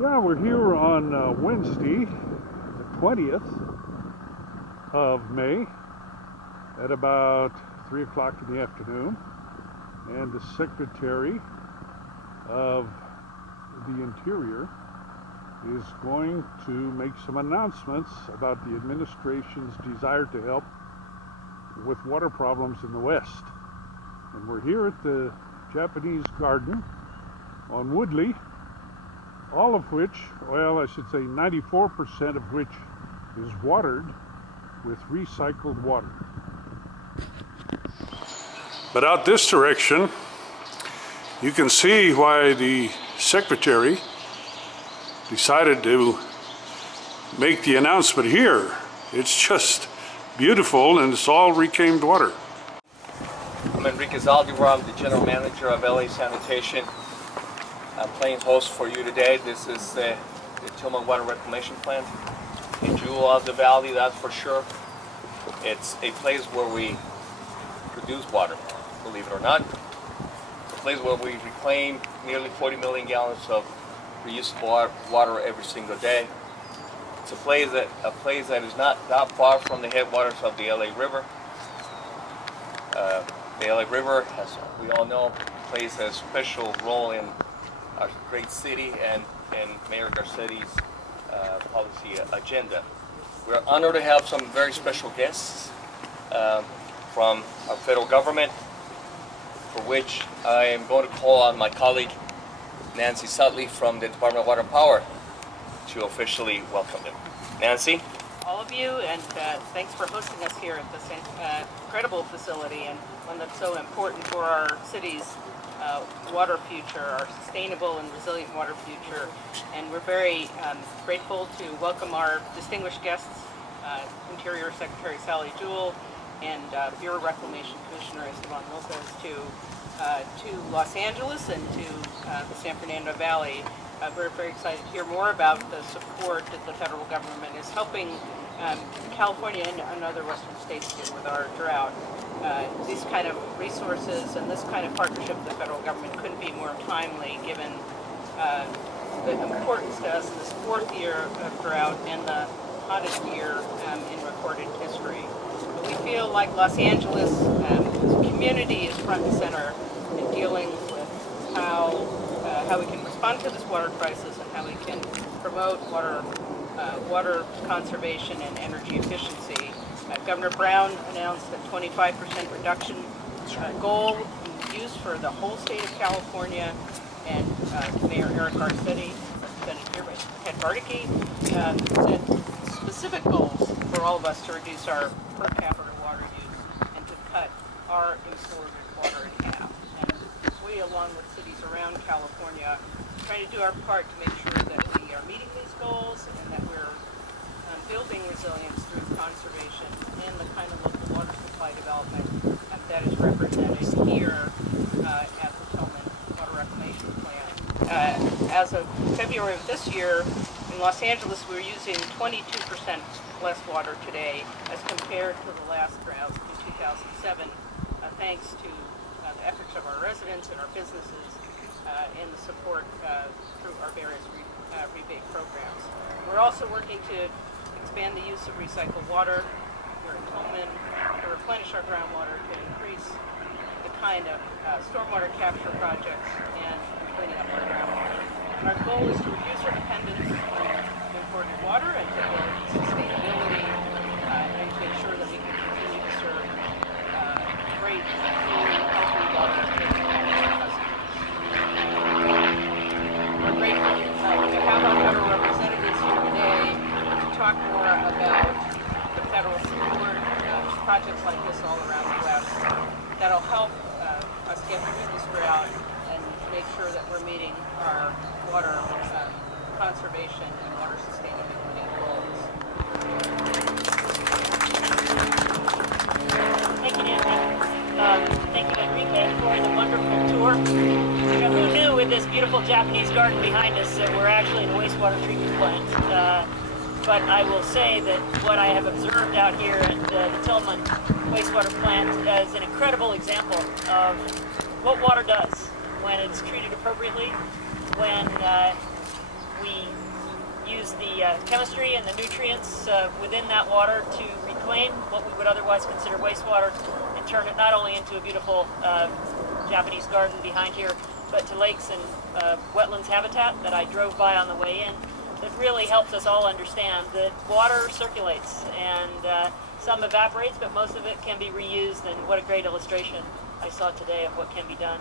Yeah, we're here on Wednesday, the 20th of May at about 3 o'clock in the afternoon, and the Secretary of the Interior is going to make some announcements about the administration's desire to help with water problems in the West. And we're here at the Japanese Garden on Woodley, all of which, well, I should say 94% of which is watered with recycled water. But out this direction, you can see why the Secretary decided to make the announcement here. It's just beautiful, and it's all reclaimed water. I'm Enrique Zaldivar. I'm the General Manager of LA Sanitation. I'm playing host for you today. This is the Tillman Water Reclamation Plant, a jewel of the valley, that's for sure. It's a place where we produce water, believe it or not. It's a place where we reclaim nearly 40 million gallons of reusable water every single day. It's a place that is not that far from the headwaters of the LA River. The LA River, as we all know, plays a special role in our great city and Mayor Garcetti's policy agenda. We're honored to have some very special guests from our federal government, for which I am going to call on my colleague Nancy Sutley from the Department of Water and Power to officially welcome them. Nancy? All of you, and thanks for hosting us here at this incredible facility, and one that's so important for our city's water future, our sustainable and resilient water future. And we're very grateful to welcome our distinguished guests, Interior Secretary Sally Jewell and Bureau Reclamation Commissioner Estevan to Los Angeles and to the San Fernando Valley. We're very excited to hear more about the support that the federal government is helping California and other western states do with our drought. These kind of resources and this kind of partnership with the federal government couldn't be more timely given the importance to us in this fourth year of drought and the hottest year in recorded history. But we feel like Los Angeles community is front and center in dealing with how we can respond to this water crisis and how we can promote water conservation and energy efficiency. Governor Brown announced a 25% reduction goal used for the whole state of California, and Mayor Garcetti, represented here by Head Bardacke, set specific goals for all of us to reduce our per capita water use and to cut our imported water in half. And we, along with cities around California, trying to do our part to make sure that we are meeting these goals and that we're building resilience through conservation and the kind of local water supply development that is represented here at the Tillman Water Reclamation Plant. As of February of this year, in Los Angeles, we're using 22% less water today as compared to the last drought in 2007, thanks to the efforts of our residents and our businesses and the support through our various rebate programs. We're also working to expand the use of recycled water here in Tillman to replenish our groundwater, to increase the kind of stormwater capture projects and cleaning up our groundwater. And our goal is to reduce our dependence on imported water and to build sustainability and to ensure that we can continue to serve great, clean, healthy water to our customers. We're grateful to have our federal representatives here today to talk more about the federal support projects like this all around the West that'll help us get through this drought and make sure that we're meeting our water conservation and water sustainability goals. Thank you, Nancy. Thank you, Enrique, for the wonderful tour. You know, who knew with this beautiful Japanese garden behind us that we're actually in a wastewater treatment plant? But I will say that what I have observed out here at the Tillman wastewater plant is an incredible example of what water does when it's treated appropriately, when We use the chemistry and the nutrients within that water to reclaim what we would otherwise consider wastewater and turn it not only into a beautiful Japanese garden behind here, but to lakes and wetlands habitat that I drove by on the way in. That really helps us all understand that water circulates and some evaporates, but most of it can be reused, and what a great illustration I saw today of what can be done.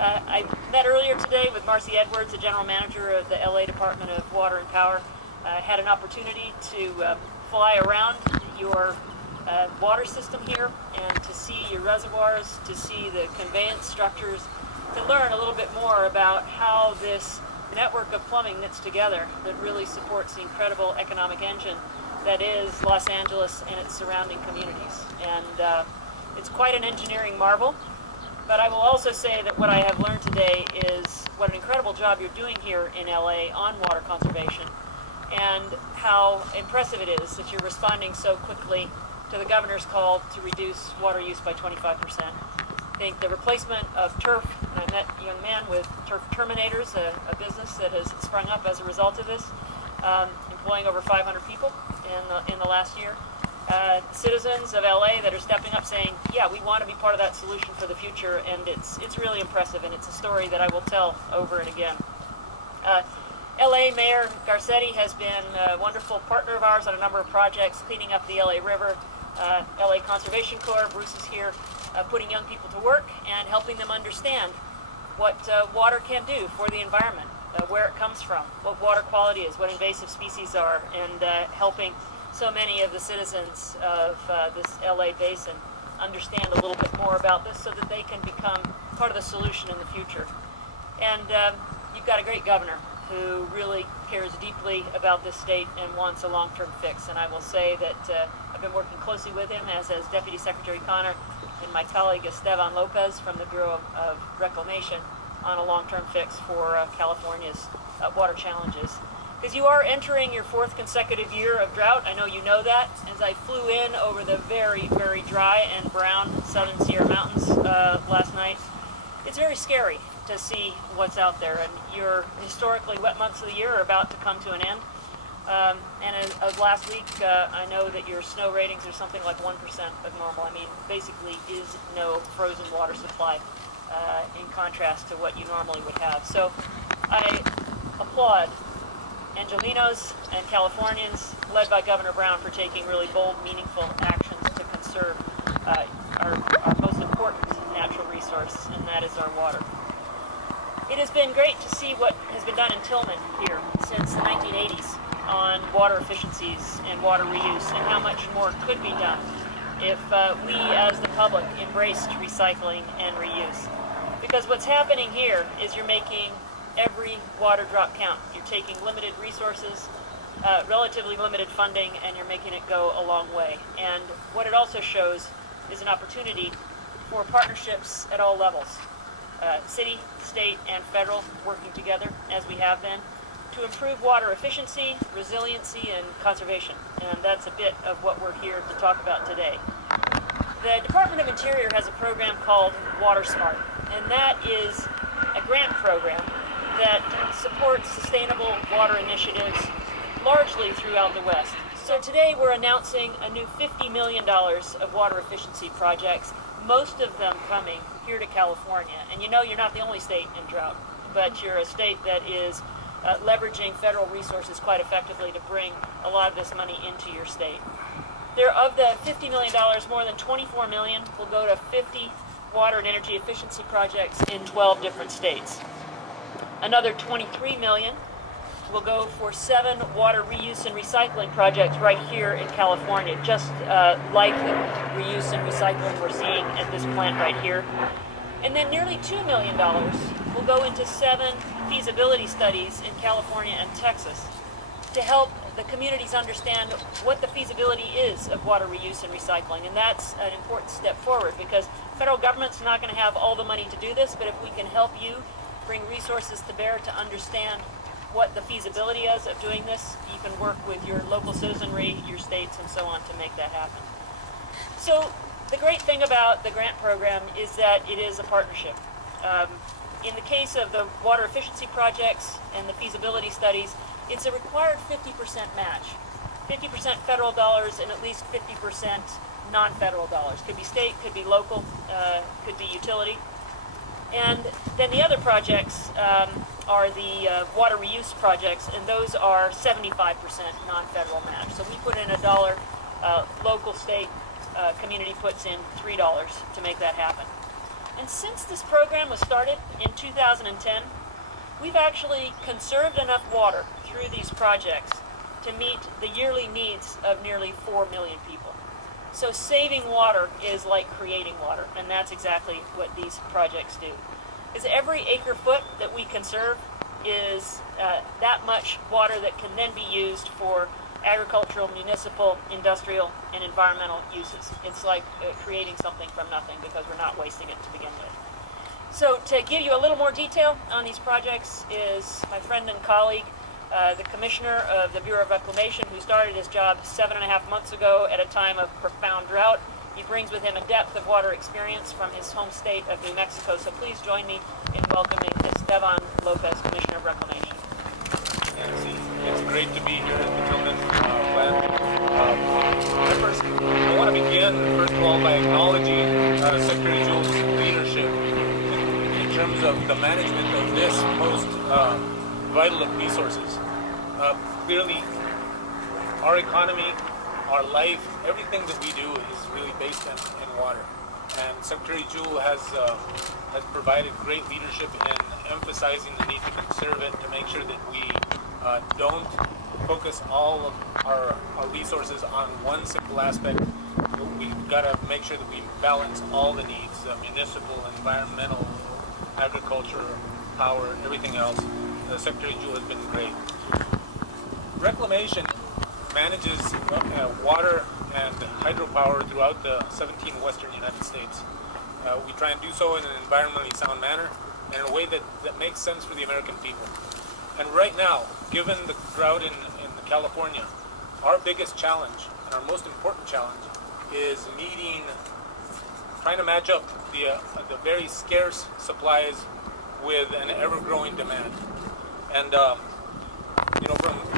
I met earlier today with Marcy Edwards, the general manager of the LA Department of Water and Power. I had an opportunity to fly around your water system here and to see your reservoirs, to see the conveyance structures, to learn a little bit more about how this network of plumbing knits together that really supports the incredible economic engine that is Los Angeles and its surrounding communities. And it's quite an engineering marvel. But I will also say that what I have learned today is what an incredible job you're doing here in LA on water conservation, and how impressive it is that you're responding so quickly to the governor's call to reduce water use by 25%. I think the replacement of turf, and I met a young man with Turf Terminators, a business that has sprung up as a result of this, employing over 500 people in the last year. Citizens of LA that are stepping up saying, yeah, we want to be part of that solution for the future, and it's really impressive, and it's a story that I will tell over and again. LA Mayor Garcetti has been a wonderful partner of ours on a number of projects, cleaning up the LA River. LA Conservation Corps, Bruce is here, putting young people to work and helping them understand what water can do for the environment, where it comes from, what water quality is, what invasive species are, and helping so many of the citizens of this LA basin understand a little bit more about this so that they can become part of the solution in the future. And you've got a great governor who really cares deeply about this state and wants a long-term fix. And I will say that I've been working closely with him, as has Deputy Secretary Connor and my colleague Estevan Lopez from the Bureau of Reclamation, on a long-term fix for California's water challenges. Because you are entering your 4th consecutive year of drought. I know you know that. As I flew in over the very, very dry and brown southern Sierra Mountains last night, it's very scary to see what's out there. And your historically wet months of the year are about to come to an end. And as of last week, I know that your snow ratings are something like 1% of normal. I mean, basically is no frozen water supply in contrast to what you normally would have. So I applaud Angelinos and Californians, led by Governor Brown, for taking really bold, meaningful actions to conserve our most important natural resource, and that is our water. It has been great to see what has been done in Tillman here since the 1980s on water efficiencies and water reuse, and how much more could be done if we as the public embraced recycling and reuse. Because what's happening here is you're making every water drop count. You're taking limited resources, relatively limited funding, and you're making it go a long way. And what it also shows is an opportunity for partnerships at all levels. City, state, and federal working together, as we have been, to improve water efficiency, resiliency, and conservation. And that's a bit of what we're here to talk about today. The Department of Interior has a program called Watersmart, and that is a grant program that supports sustainable water initiatives largely throughout the West. So today we're announcing a new $50 million of water efficiency projects, most of them coming here to California. And you know you're not the only state in drought, but you're a state that is leveraging federal resources quite effectively to bring a lot of this money into your state. Of the $50 million, more than $24 million will go to 50 water and energy efficiency projects in 12 different states. Another $23 million will go for 7 water reuse and recycling projects right here in California, just like the reuse and recycling we're seeing at this plant right here. And then nearly $2 million will go into 7 feasibility studies in California and Texas to help the communities understand what the feasibility is of water reuse and recycling. And that's an important step forward, because federal government's not going to have all the money to do this, but if we can help you bring resources to bear to understand what the feasibility is of doing this, you can work with your local citizenry, your states, and so on to make that happen. So the great thing about the grant program is that it is a partnership. In the case of the water efficiency projects and the feasibility studies, it's a required 50% match. 50% federal dollars and at least 50% non-federal dollars. Could be state, could be local, could be utility. And then the other projects are the water reuse projects, and those are 75% non-federal match. So we put in $1, local, state, community puts in $3 to make that happen. And since this program was started in 2010, we've actually conserved enough water through these projects to meet the yearly needs of nearly 4 million people. So saving water is like creating water, and that's exactly what these projects do. Because every acre foot that we conserve is that much water that can then be used for agricultural, municipal, industrial, and environmental uses. It's like creating something from nothing because we're not wasting it to begin with. So to give you a little more detail on these projects is my friend and colleague, the Commissioner of the Bureau of Reclamation, who started his job 7.5 months ago at a time of profound drought. He brings with him a depth of water experience from his home state of New Mexico. So please join me in welcoming Estevan Lopez, Commissioner of Reclamation. It's great to be here at the Tillman plant. I want to begin, first of all, by acknowledging Secretary Jewell's leadership in terms of the management of this most vital of resources. Clearly, our economy, our life, everything that we do is really based in water. And Secretary Jewell has provided great leadership in emphasizing the need to conserve it, to make sure that we don't focus all of our resources on one simple aspect. We've got to make sure that we balance all the needs, municipal, environmental, agriculture, power, everything else. Secretary Jewell has been great. Reclamation manages water and hydropower throughout the 17 western United States. We try and do so in an environmentally sound manner and in a way that makes sense for the American people. And right now, given the drought in California, our biggest challenge and our most important challenge is trying to match up the very scarce supplies with an ever-growing demand. And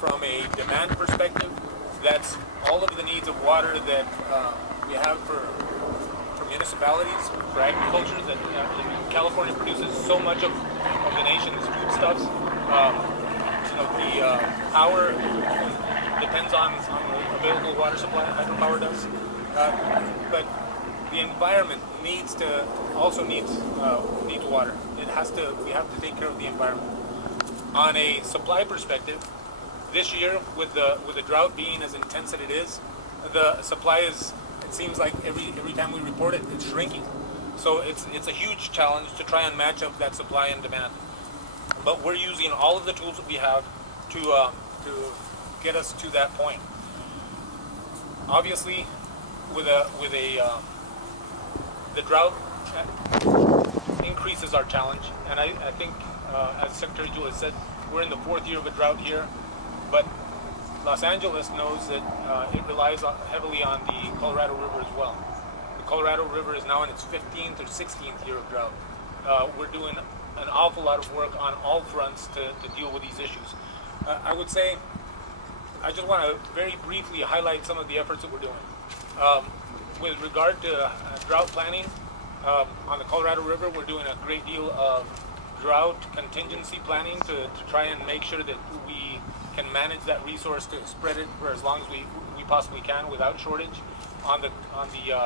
from a demand perspective, that's all of the needs of water that we have for municipalities, for agriculture. That California produces so much of the nation's foodstuffs. The power depends on the available water supply. Hydropower does, but the environment also needs water. We have to take care of the environment. On a supply perspective, this year with the drought being as intense as it is, the supply is, it seems like every time we report it, it's shrinking. So it's a huge challenge to try and match up that supply and demand. But we're using all of the tools that we have to get us to that point. Obviously, the drought increases our challenge, and I think, as Secretary Jewell has said, we're in the 4th year of a drought here, but Los Angeles knows that it relies heavily on the Colorado River as well. The Colorado River is now in its 15th or 16th year of drought. We're doing an awful lot of work on all fronts to deal with these issues. I would say, I just want to very briefly highlight some of the efforts that we're doing. With regard to drought planning, on the Colorado River, we're doing a great deal of drought contingency planning to try and make sure that we can manage that resource to spread it for as long as we possibly can without shortage. On the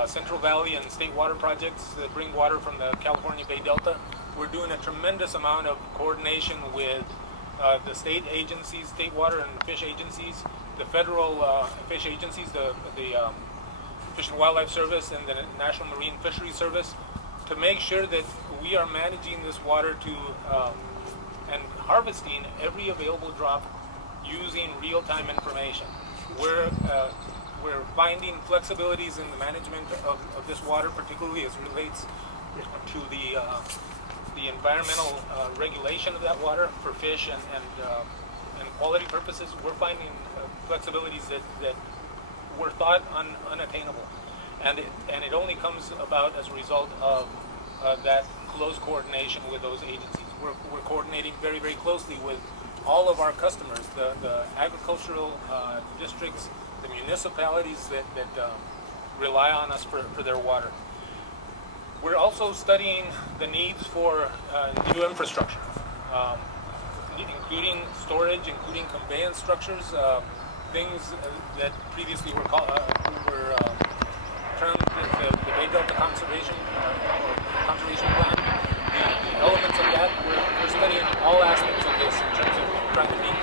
Central Valley and state water projects that bring water from the California Bay Delta, we're doing a tremendous amount of coordination with the state agencies, state water and fish agencies, the federal fish agencies, the Fish and Wildlife Service and the National Marine Fisheries Service, to make sure that we are managing this water and harvesting every available drop using real-time information. We're finding flexibilities in the management of this water, particularly as it relates to the environmental regulation of that water for fish and quality purposes. We're finding flexibilities that were thought unattainable, and it only comes about as a result of that close coordination with those agencies. We're coordinating very, very closely with all of our customers, the agricultural districts, the municipalities that rely on us for their water. We're also studying the needs for new infrastructure, including storage, including conveyance structures, things that previously were termed the Bay Delta Conservation Plan. The elements of that, we're studying all aspects of this in terms of trying to meet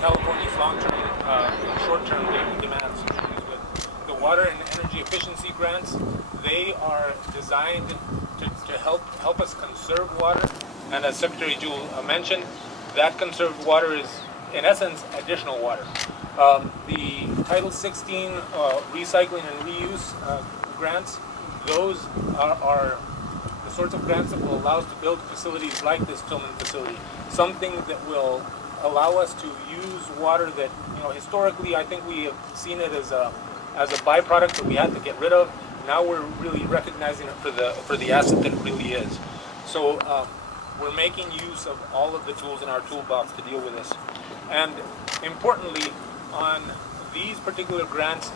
California's long-term and short-term demands. With the water and energy efficiency grants, they are designed to help us conserve water, and as Secretary Jewell mentioned, that conserved water is, in essence, additional water. The Title 16 recycling and reuse grants, those are the sorts of grants that will allow us to build facilities like this Tillman facility, something that will allow us to use water that, historically I think we have seen it as a byproduct that we had to get rid of. Now we're really recognizing it for the asset that it really is. So we're making use of all of the tools in our toolbox to deal with this. And importantly, on these particular grants,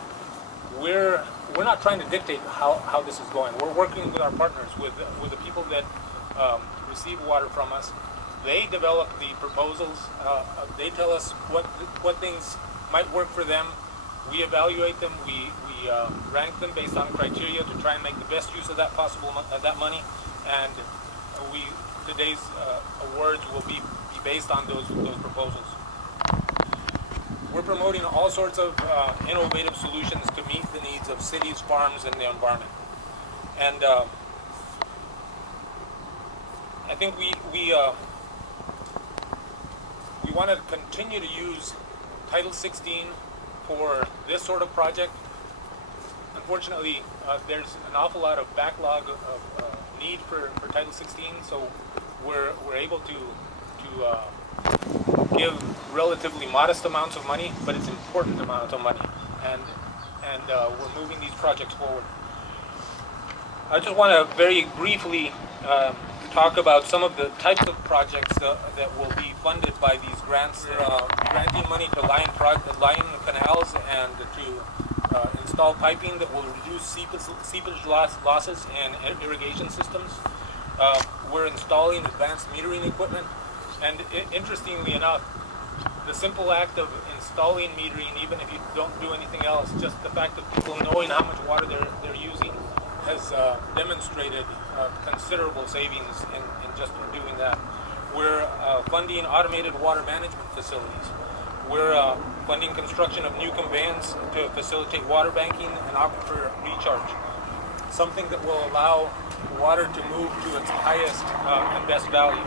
we're not trying to dictate how this is going. We're working with our partners, with the people that receive water from us. They develop the proposals. They tell us what things might work for them. We evaluate them. We rank them based on criteria to try and make the best use of that money. And today's awards will be based on those proposals. We're promoting all sorts of innovative solutions to meet the needs of cities, farms, and the environment. And I think we want to continue to use Title 16 for this sort of project. Unfortunately, there's an awful lot of backlog of need for Title 16, so we're able to give relatively modest amounts of money, but it's important amounts of money, and we're moving these projects forward. I just want to very briefly talk about some of the types of projects that will be funded by these grants. Granting money to line canals and to install piping that will reduce seepage losses in irrigation systems. We're installing advanced metering equipment. And interestingly enough, the simple act of installing metering, even if you don't do anything else, just the fact of people knowing how much water they're using has demonstrated considerable savings in just doing that. We're funding automated water management facilities. We're funding construction of new conveyance to facilitate water banking and aquifer recharge, something that will allow water to move to its highest and best value.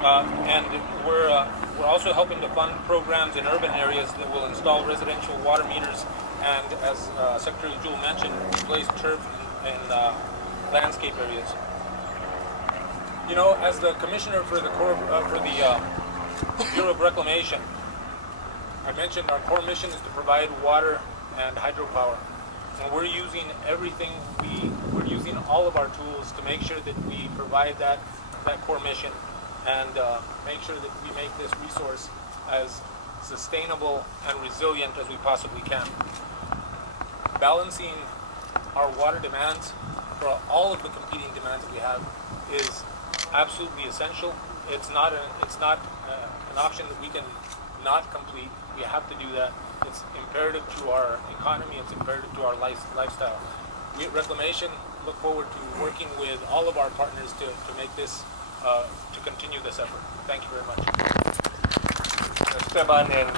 And we're also helping to fund programs in urban areas that will install residential water meters and, as Secretary Jewell mentioned, replace turf in landscape areas. As the commissioner for the Bureau of Reclamation, I mentioned our core mission is to provide water and hydropower, and we're using everything. We're using all of our tools to make sure that we provide that core mission, and make sure that we make this resource as sustainable and resilient as we possibly can. Balancing our water demands for all of the competing demands that we have is absolutely essential. It's not an option that we can not complete. We have to do that. It's imperative to our economy. It's imperative to our lifestyle. We at Reclamation look forward to working with all of our partners to make this to continue this effort. Thank you very much. Esteban and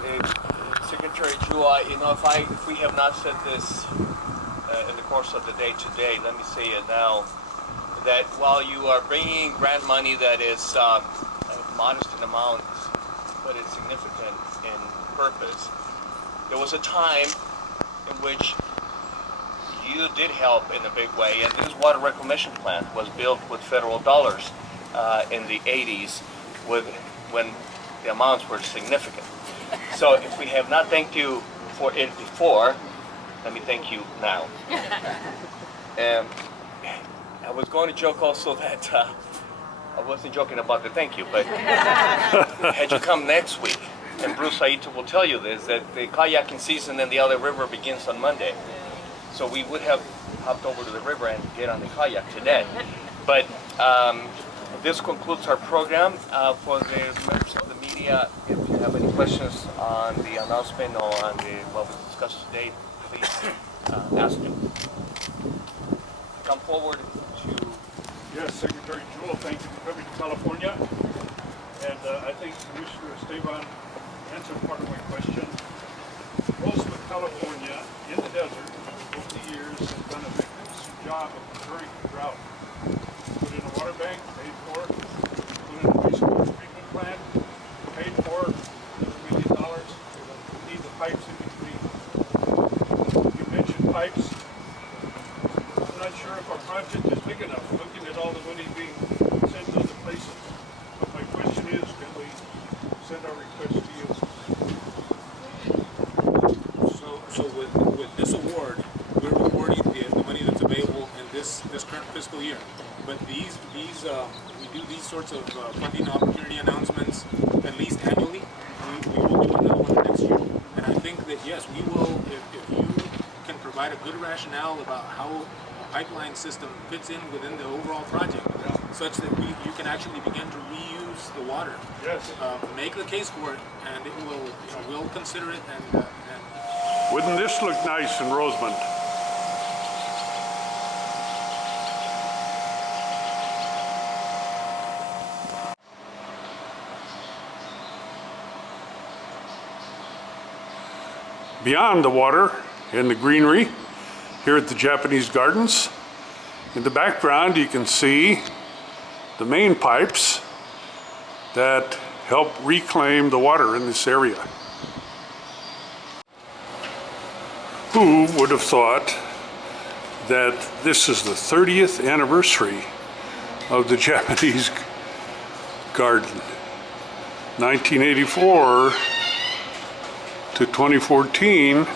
Secretary Jewell, if we have not said this in the course of the day today, let me say it now, that while you are bringing grant money that is modest in amount, but it's significant in purpose, there was a time in which you did help in a big way, and this water reclamation plant was built with federal dollars in the 80s when the amounts were significant. So if we have not thanked you for it before, let me thank you now. And I was going to joke also that I wasn't joking about the thank you, but had you come next week, and Bruce Aito will tell you this, that the kayaking season in the other river begins on Monday. So we would have hopped over to the river and get on the kayak today. But this concludes our program. For the members of the media, if you have any questions on the announcement or on what we discussed today, please ask them. Come forward to... Yes, Secretary Jewell, thank you for coming to California. And I think Commissioner Estevan answered part of my question. Rosamond, California, in the desert, over the years, has done a magnificent job of deterring the drought. Put in a water bank, paid for it. Put in a wastewater treatment plant, paid for it. $1 million. We need the pipes in between. You mentioned pipes. I'm not sure if our project is big enough, looking at all the money being sent to other places. But my question is, can we send our request to you? So with this award, we're awarding the money that's available in this current fiscal year. But we do these sorts of funding opportunity announcements at least annually. We will do another one next year. And I think that yes, we will, if you can provide a good rationale about how a pipeline system fits in within the overall project, such that you can actually begin to reuse the water. Yes. Make the case for it, and it will, we'll consider it. And Wouldn't this look nice in Rosamond? Beyond the water and the greenery here at the Japanese Gardens, in the background you can see the main pipes that help reclaim the water in this area. Who would have thought that this is the 30th anniversary of the Japanese garden? 1984 to 2014,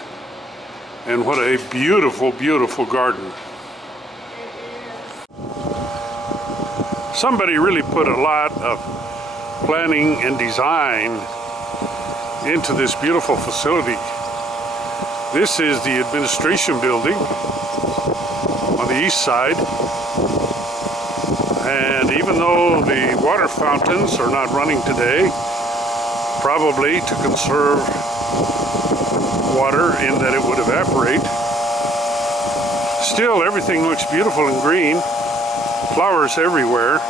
and what a beautiful, beautiful garden. Somebody really put a lot of planning and design into this beautiful facility. This is the administration building on the east side, and even though the water fountains are not running today, probably to conserve water in that it would evaporate, still everything looks beautiful and green, flowers everywhere.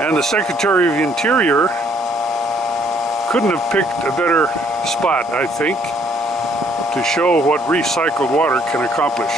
And the Secretary of the Interior couldn't have picked a better spot, I think, to show what recycled water can accomplish.